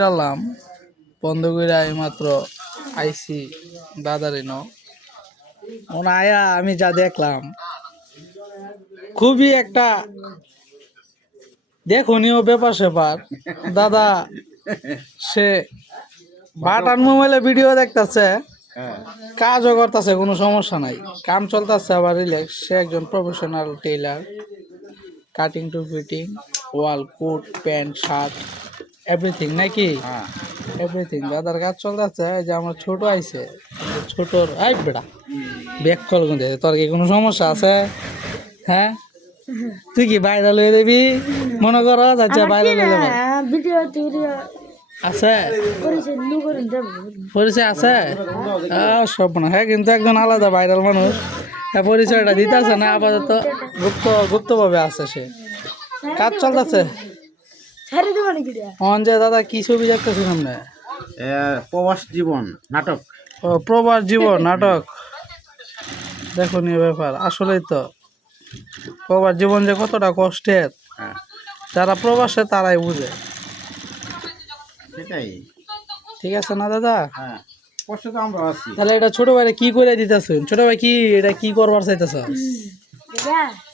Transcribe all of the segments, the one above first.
আলাম বন্ধ করে মাত্র আইসি দাদারে ন ওনা আয়া আমি যা দেখলাম খুবই একটা দেখনীয় ব্যাপার সেপার দাদা সে বাটান মোবাইলে ভিডিও দেখতেছে কাজও করতেছে কোনো সমস্যা নাই। কাম চলতেছে আবার রিল্যাক্স সে একজন professional tailor cutting to fitting all coat pant shirt everything নাকি? এভরিথিং দাদার কাজ চলতেছে এই যে আমার ছোট আইছে ছোটর আই বেড়া ব্যাক কল কিন্তু তোর কি কোনো সমস্যা আছে? হ্যাঁ? তুই কি বাইরে লয়ে দিবি মনে কর আচ্ছা বাইরে লয়ে যাব। ভিডিও ভিডিও আছে? দেব। পরিচয় আছে? আহ, সব না হ্যাঁ কিন্তু একজন আলাদা ভাইরাল মানুষ। হ্যাঁ পরিচয়টা দিতেছে না আপাতত? গুপ্ত গুপ্তভাবে আছে সে। কাজ চলতেছে? ছেড়ে দেবো নাকি রে অন যে দাদা কি ছবি দেখতেছি সামনে প্রবাস জীবন নাটক। ও প্রবাস জীবন নাটক। দেখুন এই ব্যাপার আসলেই তো। প্রবাস জীবন যে কতটা কষ্টের। হ্যাঁ। যারা প্রবাসে তারাই বুঝে। সেটাই। ঠিক আছে না দাদা? হ্যাঁ কষ্ট তো আমরা আছি। তাহলে এটা ছোট ভাইরা কি করে দিতেছেন? ছোট ভাই কি এটা কি করবার চাইতেছ?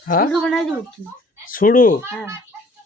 হ্যাঁ? শুরু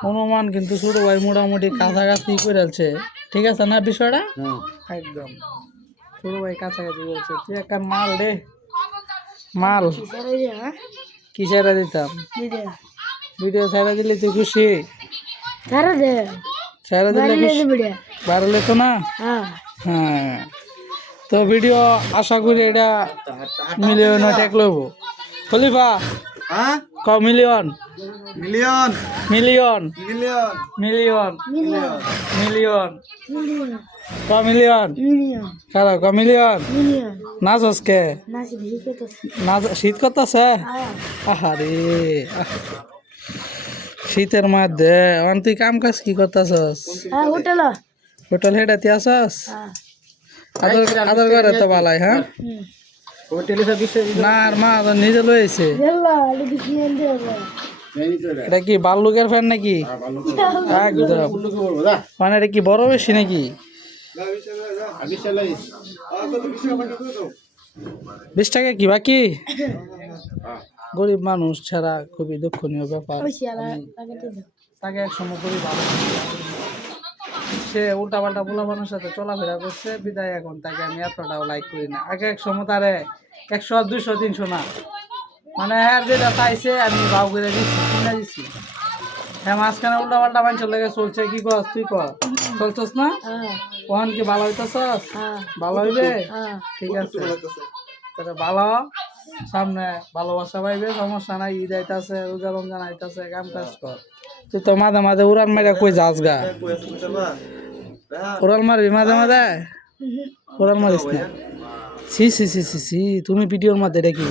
অনুমান কিন্তু ছোট ভাই মোটামুটি কাছাকাছি করে আছে ঠিক আছে না বিষয়টা? হুম একদম। ছোট ভাই কাছাকাছি বলছে তুই একটা মাল রে মাল। হ্যাঁ কি ছেড়ে দিতাম? ভিডিও ছেড়ে দিলে তুই খুশি? দে। ছেড়ে দিলে বাড়লে তো না? হ্যাঁ। হ্যাঁ। তো ভিডিও আশা করি এটা মিলিয়ন ট্যাক লইব খলিফা হ্যাঁ? Million. Million? Million. Million? Million. Million. ক মিলিয়ন। কারা ক মিলিয়ন? নাচ আজকে? নাচ শীত করতেছে? আহারে শীতের মধ্যে। অন তুই কাম কাজ কি করতেছস? হোটেল। হোটেল হেডাতে আসস আদর আদর করে তো বালাই হ্যাঁ? না আর মা নিজে এটা কি বাল্লুকের ফ্যান নাকি? একদম মানে এটা কি বড় বেশি নাকি? বিশ টাকা কি বাকি? গরিব মানুষ ছাড়া খুবই দুঃখনীয় ব্যাপার। তাকে এক সময় খুবই ভালো সে উল্টা পাল্টা পোলা মানুষের সাথে চলাফেরা করছে বিদায় এখন তাকে আমি এতটাও লাইক করি না। আগে এক সময় তারে একশো দুইশো তিনশো না। মানে হ্যাঁ যেটা চাইছে আমি ভাও করে দিচ্ছি কিনে দিচ্ছি। হ্যাঁ মাঝখানে উল্টা পাল্টা মানুষের লেগে চলছে কি কর তুই কর চলছস না? হ্যাঁ। কখন কি ভালো হইতেছস? হ্যাঁ। ভালো হইবে? হ্যাঁ। ঠিক আছে। তাহলে ভালো হ। সামনে ভালোবাসা পাইবে, সমস্যা নাই, ঈদ আইতাছে, রোজা রমজান আইতাছে, কাম কাজ কর। তুই তো মাঝে মাঝে উড়াল মারা কই যাস গা? উড়াল মারবি মাঝে মাঝে? উড়াল মারিস না। সি সি সি সি সি তুমি পিটিওর মধ্যে এটা কি